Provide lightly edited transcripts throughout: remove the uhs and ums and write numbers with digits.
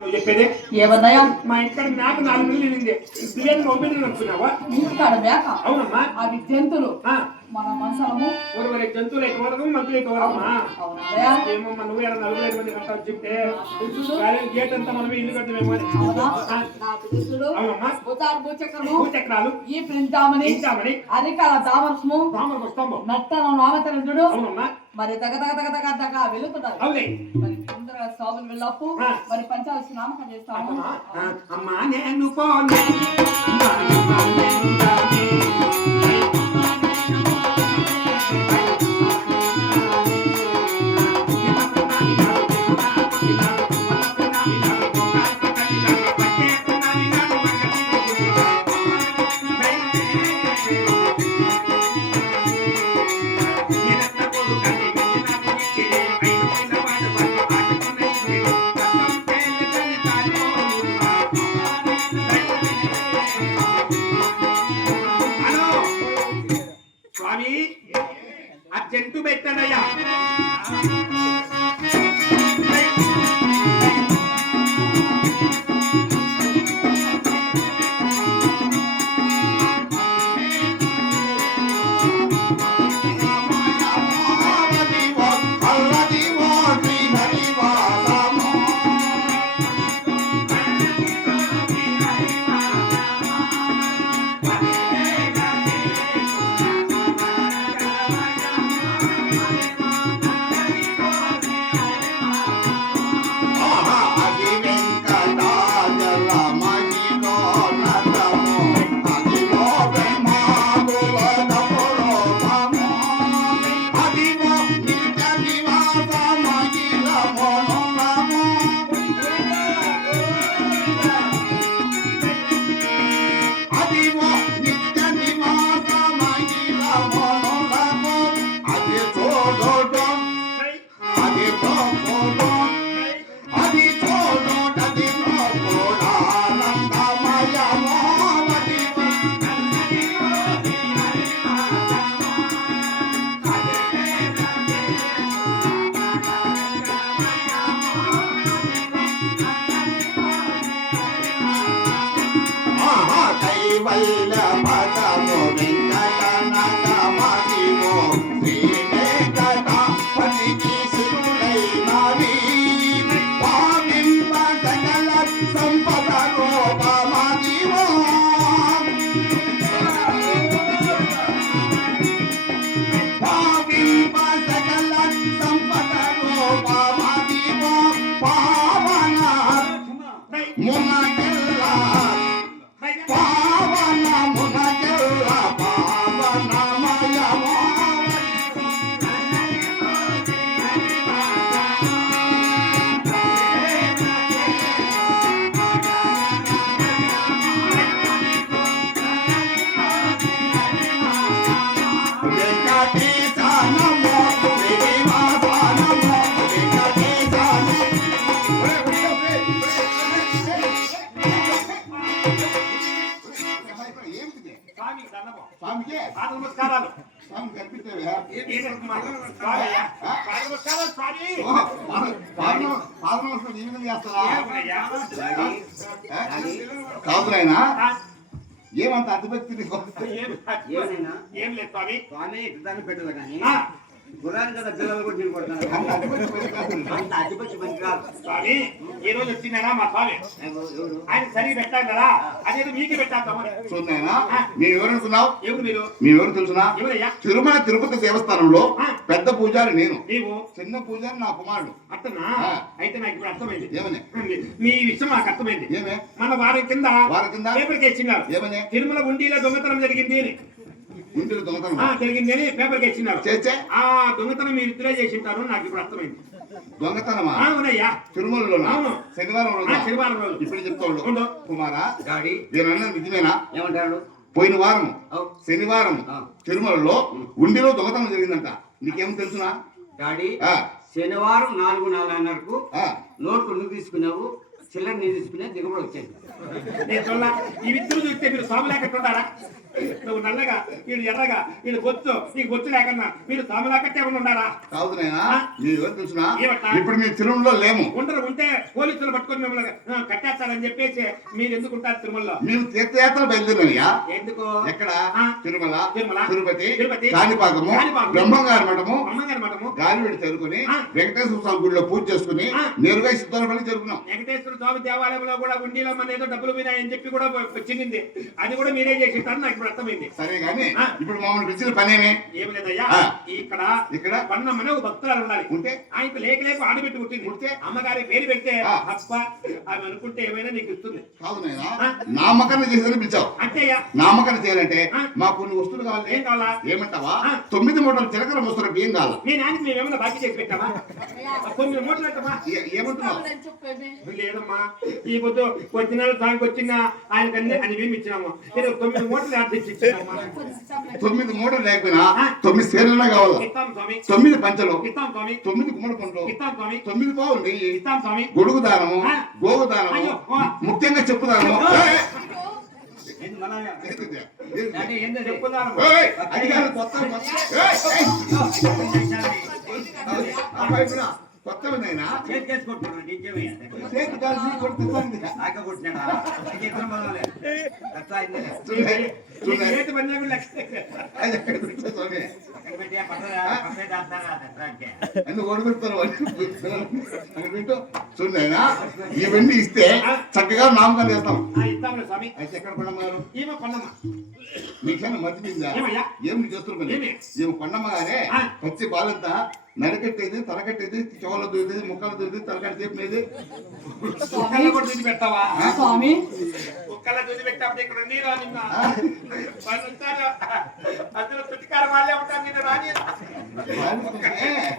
చెప్పేది ఏమన్నాయా? మా ఇక్కడ మేక 4 నెలలు నిండింది. బియ్యాన్ని మొబైల్ అనుకున్నావా? ఇంటికాడ మేక. అవునమ్మా. అవి జంతువులు. మన మనసలము ఒరే జంతువులు అయితే వరకు మంత్రులు అయితే వరమ్మా. ఏమమ్మా నువ్వు 45 మంది కట్టాలి చెప్తే గేట్ అంతా మనమే ఇల్లు కట్టమేమో. అవునమ్మా. భూచక్రాలు ఈ ప్రింటామని అధికాల దామరసము నట్టనం నామతరంజుడు. అవునమ్మా. మరి తగ తగ తగ తగ తగ వెళుతున్నారు. మరి తొందరగా సాగులు వెళ్ళప్పు మరి పంచాల్సిన నామకం చేస్తాము. అమ్మా నేను పోనే జంతు పెట్టనయ్యా. నమస్కారాలు కాదునైనా ఏమంత అతిభక్తి ఏం లేదు స్వామి. స్వామి దాన్ని పెట్టదు కానీ గుర్రాన్ని కదా పిల్లలు కూడా నిలబడతారు. అంత అతిపక్షి మంచి కాదు స్వామి. ఈ రోజు వచ్చిందనా మా స్వామి ఆయన సరిగి పెట్టాలి కదా, అదేదో మీకే పెట్టాము. చూడైనా మేము ఎవరనుకున్నావు? ఎవరు మీరు? మేము ఎవరు తెలుసునా? ఎవరయ్యా? తిరుమల తిరుపతి దేవస్థానంలో పెద్ద పూజారి నేను, నీవు చిన్న పూజారి నా కుమారుడు. అర్థనా? అయితే నాకు ఇప్పుడు అర్థమైంది. ఏమని? మీ విషయం నాకు అర్థమైంది. ఏమే? మన వారం కింద పేపర్కి ఇచ్చినారు. ఏమని? తిరుమల ఉండిలో దొంగతనం జరిగింది అని. ఉండిలో దొంగతనం జరిగింది అని పేపర్కి ఇచ్చినారు. చేస్తే ఆ దొంగతనం మీరు ఇద్దరే చేసింటారు నాకు ఇప్పుడు అర్థమైంది. దొంగతనమా? అవునయ్యా. తిరుమలలో శనివారం రోజు ఇప్పుడు చెప్తాడు కుమారా గాడి వీరన్న నిజమేనా? ఏమంటాడు? పోయిన వారం శనివారం తిరుమలలో ఉండిలో దొంగతనం జరిగిందంట. నీకేం తెలుసునా? గాడి శనివారం 4:30కు నోట్లు నువ్వు తీసుకున్నావు, చిల్లర నీళ్ళు తీసుకునే దిగుబడి వచ్చేది. నేను చూడ ఈ విద్యులు చూస్తే మీరు స్వామి లేకుంటారా? నువ్వు నల్లగా వీడు ఎర్రగా వీడు బొచ్చు నీకు బొచ్చు లేకన్నా మీరు స్వామి లేకట్టే ఉండారా? కాదు నాయనా, మీరు ఎవరు తెలుసునా? ఏమట్టా? ఇప్పుడు మీరు తిరుమలలో లేము. ఉండరు, ఉంటే పోలీసులు పట్టుకొని మిమ్మల్ని కట్టేస్తారని చెప్పేసి మీరు ఎందుకు ఉంటారు తిరుమలలో? మేము తీర్థయాత్ర బయలుదేరినయ్యా. ఎందుకు? ఎక్కడ? ఆ. తిరుమల, తిరుమల, తిరుపతి, తిరుపతి, కాణిపాకము, కాణిపాకము, బ్రహ్మంగారి మఠము, అమ్మగారి మఠము, గాలివీడి చేరుకుని ఆ. వెంకటేశ్వర స్వామి గుడిలో పూజ చేసుకుని ఆ. నేరుగా సిద్ధోలపల్లి జరుపుకున్నాం. వెంకటేశ్వర స్వామి దేవాలయంలో కూడా ఉండిలో మన ఏదో డబ్బులు పోయినాయని చెప్పి కూడా వచ్చింది. అది కూడా మీరే చేసింటారు, నాకు ఇప్పుడు అర్థమైంది. సరే గాని ఆ. ఇప్పుడు మమ్మల్ని పిలిచిన పనేమే? ఏమి లేదయ్యా, ఆ. ఇక్కడ పన్నమ్మనే ఒక భక్తురాలు ఉండాలి. ఉంటే ఆయనకు లేక ఆడబెట్టి పుట్టింది. పుడితే అమ్మగారి పేరు పెడితే ఆ. అప్ప ఆమె అనుకుంటే ఏమైనా నీకు ఇస్తుంది. కాదు నాయనా, ఆ. నామకరణ చేసేదని పిలిచావు. అంతేయ్యా. నామకరణ చేయాలంటే ఆ. మాకు కొన్ని వస్తువులు కావాలి. ఏం కావాలా? ఏమంటావా? ఆ. 9 మూటల చిలకల ముసర బియ్యం కావాలి. మీ నాన్నకి మేమేమన్నా బాకీ చేసి పెట్టామా? కొన్ని మూటలు అంటమా? ఏమంటున్నావు? లేదమ్మా, ఈ పొద్దు వచ్చిన దానికి వచ్చిన ఆయనకి అన్ని మేము ఇచ్చినాము. నేను 9 మూటలు యాడ్ తెచ్చి ఇచ్చినామా? 9 మూటలు లేకపోయినా ఆ. 9 సేర్లనే కావాలా? ఇస్తాం స్వామి, 9 పంచలు, ఇస్తాం స్వామి, 9 గుమ్మడి పండ్లు, ఇస్తాం స్వామి, 9 పావులు నెయ్యి, ఇస్తాం స్వామి. గొడుగు దానము, ఆ. గోగు దానము, అయ్యో, ఆ. ముఖ్యంగా చెప్పు దానము. ఏంది మళ్ళా? ఏయ్, ఏంది చెప్పుదాను. అడిగారు కొత్త కొత్తవినైనా చేతి చేసుకుంటున్నాను నిజమయ్యా. చేతి కాల్చి కొడుతుంది. ఆక కొట్టినాడా? ఇద్దరం బదలలే. అట్లా అయింది. నీకు రేటు పడినా కూడా లెక్క అది ఎక్కడ పెట్టా స్వామి? అక్కడ పెట్టి ఆ పట్టదా? పట్టేది అంటారా? అట్లా అంటే. ఎందుకు ఓడిపెడతారు అక్కడ పెట్టు చూడైనా ఇవన్నీ ఇస్తే చక్కగా నామకరణం చేస్తాం. ఇస్తాంలే స్వామి. అయితే ఎక్కడ కొండమ్మ గారు? ఏమో కొన్నమ్మ. మీకేనా మర్చిపోయిందా? ఏమయ్యా? ఏమి చేస్తున్నారు? ఏమి? ఏమి కొండమ్మ గారే ఆ. పచ్చి బాలంతా నడకట్టేది, తలకట్టేది, చెవుల దూదేది, ముక్కలు దూదేది, తలకట్ట చెప్పేది. కుక్కల్లో కూడా దూది పెడతావా? స్వామి కుక్కల్లో దూది పెట్టాప్పుడు ఇక్కడ నీరా నిన్న వాళ్ళు ఉంటారు. అందులో తుటికార వాళ్ళే ఉంటారు, నిన్ను రాని.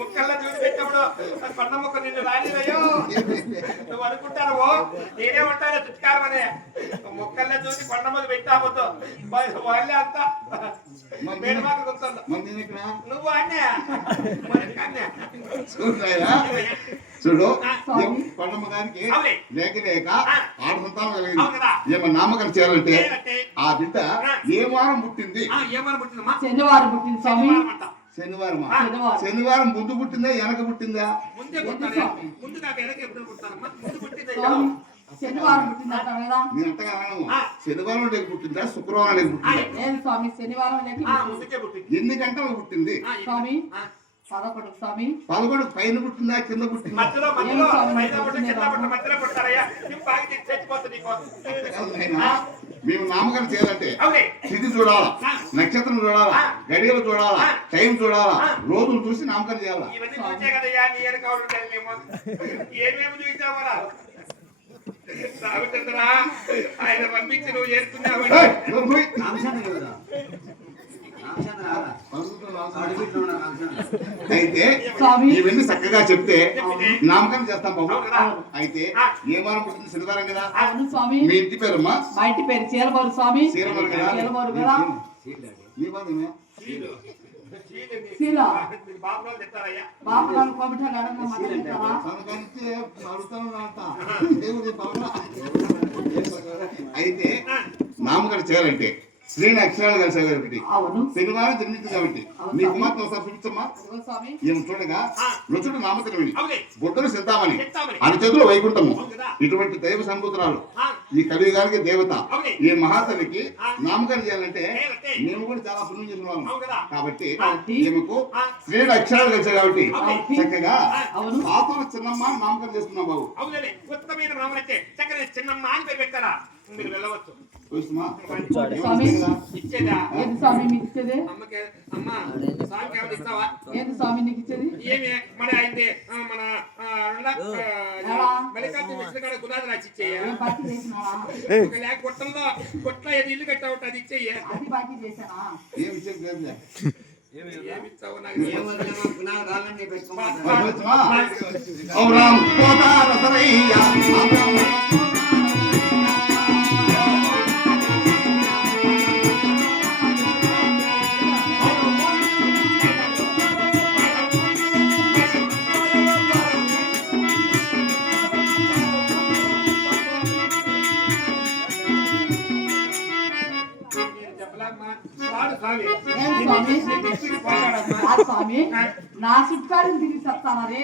కుక్కల్లో దూది పెట్టినప్పుడు కొండ ముక్క నిన్ను రానిదయ్యో నువ్వు అనుకుంటారు. నేనే ఉంటాను తుటికారం అనే ముక్కల్లో దూది కొండ మీద పెట్టాబోతో వాళ్ళే అంతా పేరు మాకు గుర్తుంది. మరి నేను ఇక్కడ నువ్వు అన్నే చూడారా? చూడు ఏం కొండమ్మ గారికి అవునే. లేక లేక ఆ. 6 సంతానం అవును కలిగింది. కదా. ఏమో నామకరణం చేయాలంటే చేయాలంటే ఆ బిడ్డ ఏ వారం పుట్టింది? ఏమని పుట్టిందమ్మా? శనివారం పుట్టింది స్వామి. శనివారం. శనివారం. శనివారం ముందు పుట్టిందా వెనక పుట్టిందా? ముందే పుట్టాలి. ముందు కాక వెనక ఎప్పుడు పుట్టారమ్మా? ముందు పుట్టిందే స్వామి శనివారం పుట్టింది అంటారు కదా. నేను అంతగా అనను. ఆ. శనివారం లేక పుట్టిందా శుక్రవారం లేక పుట్టిందా? లేదు స్వామి శనివారం లేక ముందుకే పుట్టింది. ఎన్ని గంటలకు పుట్టింది? స్వామి 11 స్వామి. 11 పైన పుట్టిందా కింద పుట్టిందా? మధ్యలో మధ్యలో పైన పుట్ట కింద పుట్ట మధ్యలో పుట్టారయ్యా. నువ్వు బాగా చచ్చిపోతుంది నీకు. కాదు నాయనా, మేము నామకరణం చేయాలంటే అవునే. తిథి చూడాలా, ఆ. నక్షత్రం చూడాలా, ఆ. గడియలు చూడాలా, ఆ. టైం చూడాలా, ఆ. రోజులు చూసి నామకరణం చేయాలా. ఇవన్నీ చూసే కదయ్యా నీ వెనక ఉంటాయి మేము. ఏమేమి చూసామరా రామచంద్ర ఆయన పంపించి నువ్వు చేస్తున్నావు. ఏయ్, ఎవరు పోయి? రామచంద్ర కదా? రామచంద్ర రాదా? అడుగుట్లో ఉన్న రామచంద్ర. అయితే స్వామి ఇవన్నీ చక్కగా చెప్తే చెప్తే నామకరణం చేస్తాం బాబు. అవును కదా. అయితే ఆ. ఏ వారం పుట్టింది? శనివారం కదా. అవును స్వామి. మీ ఇంటి పేరమ్మా? మా ఇంటి పేరు చీలబోరు స్వామి. చీలబోరు కదా. చీలబోరు కదా. నీ బాధమే. శీల బాబు రోజు చెప్తారయ్యా. బాబు నన్ను కొబ్బరి అడగ మాట్లాడతావా? తనకంటే అడుగుతాను అంట. దేవుడి పవన. అయితే నామకరణం చేయాలంటే శ్రీని అక్షరాలు కలిసే ఒకటి అవును శనివారం జన్మించింది కాబట్టి అవును. నీ కుమార్తె ఒకసారి పిలిచమ్మా. అదిగో స్వామి. ఏమి చూడగా ఆ. రుచుడు నామకరణి, అవునే. బుద్ధుడు చింతామణి, చెప్తామని. అని చేతులు వైకుంఠము. అవును కదా. ఇటువంటి దైవ సంబుద్రాలు ఆ. ఈ కలియుగానికి దేవత. అవునే. ఈ మహాతనికి ఆ. నామకరణం చేయాలంటే చేయాలంటే మేము కూడా చాలా పుణ్యం చేసిన వాళ్ళం అవును కదా. కాబట్టి కాబట్టి ఈమెకు ఆ. శ్రీని అక్షరాలు కలిసాయి కాబట్టి అవునే. చక్కగా అవును. పాతలు చిన్నమ్మ అని నామకరణం చేస్తున్నాం బాబు. అవునే. ఉత్తమైన రామనైతే చక్కని చిన్నమ్మ అని పేరు పెట్టారా? మీరు వెళ్ళవచ్చు. చూస్తున్నా స్వామి. ఇచ్చేదా? ఏది స్వామి మీకు ఇచ్చేది? అమ్మకి అమ్మ స్వామికి ఏమైనా ఇస్తావా? ఏది స్వామి నీకు ఇచ్చేది? ఏమి మరి అయితే మన మల్లికార్జున విష్ణు గారు గులాబీ రాసి ఇచ్చేయ. ఏం బాకీ చేసినావా? ఒక లేక కొట్టంలో కొట్ల ఏది ఇల్లు కట్టా ఉంటుంది అది ఇచ్చేయ. అది బాకీ చేశానా? ఏమి ఇచ్చేది లేదులే. ఏమి ఇస్తావు నాకు ఏం వదిలేమో పునాది రాళ్ళని పెట్టుకోమంటారు. చూస్తున్నా? ఓం రామ్ పోతార సరయ్య, ఆబ్రాం స్వామి ఏం స్వామి? పోతాడమ్మా. ఆ స్వామి నా చుట్టాలని తిరిగి చెప్తానని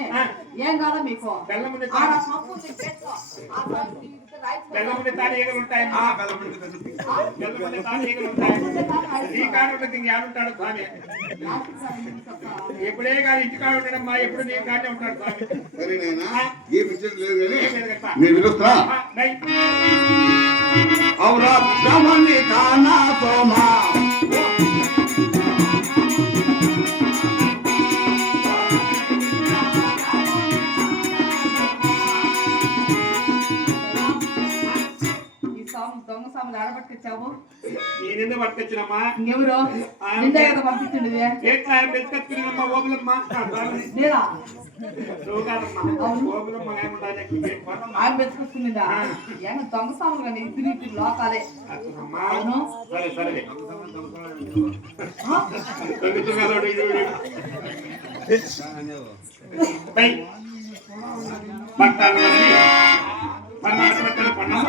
ఏం కాదా మీకు బెల్లం ఉండే ఆడ పప్పు ఉంది, పెట్టుకో. ఆ స్వామి తిరిగితే రైస్ బెల్లం ఉండే తాను ఈగలు ఉంటాయమ్మా. బెల్లం ఉండే తాను ఈగలు ఉంటాయి. ఈ కాలంలో ఇంకేడుంటాడు స్వామి? నా చుట్టాలని తిరిగి చెప్తానా? ఎప్పుడే కానీ ఇంటికాడ ఉంటాడమ్మా. ఎప్పుడు నీ కాడే ఉంటాడు స్వామి. సరే నాయనా ఏం ఇచ్చేది లేదు కానీ ఏం లేదు కదా. నేను పిలుస్తున్నా రైట్. అవురా బ్రహ్మణి కానా సోమా ఈ స్వామి దొంగ స్వాములు ఆడబట్టుకొచ్చావు నేనెందుకు పట్టుకొచ్చినమ్మా? ఇంకెవరు నిండే కదా పంపించండి ఎట్లా బెతుకొచ్చుకున్నామ్మా ఓబులమ్మ? నేనా నువ్వు కాదమ్మా. ఓబులమ్మ ఏముండాలి? ఆయన పెట్టుకొస్తుందా ఏమో దొంగ స్వాములు కానీ ఇద్దరు లోకాలే అమ్మా. అవును సరే సరే ఆ? దొంగతనాలు ఇది వీడు. పై. భక్తాలు వచ్చి పన్నెండు పన్నమ్మ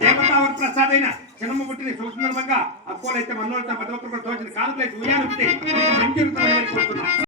దేవతావర ప్రసాదైన చిన్నమ్మ పుట్టిన శుభ సందర్భంగా అక్కోలైతే మనోళ్ళతో ప్రతి ఒక్కరు కూడా తోచిన కానుకలైతే ఉయ్యాలు ఉంటే మంచి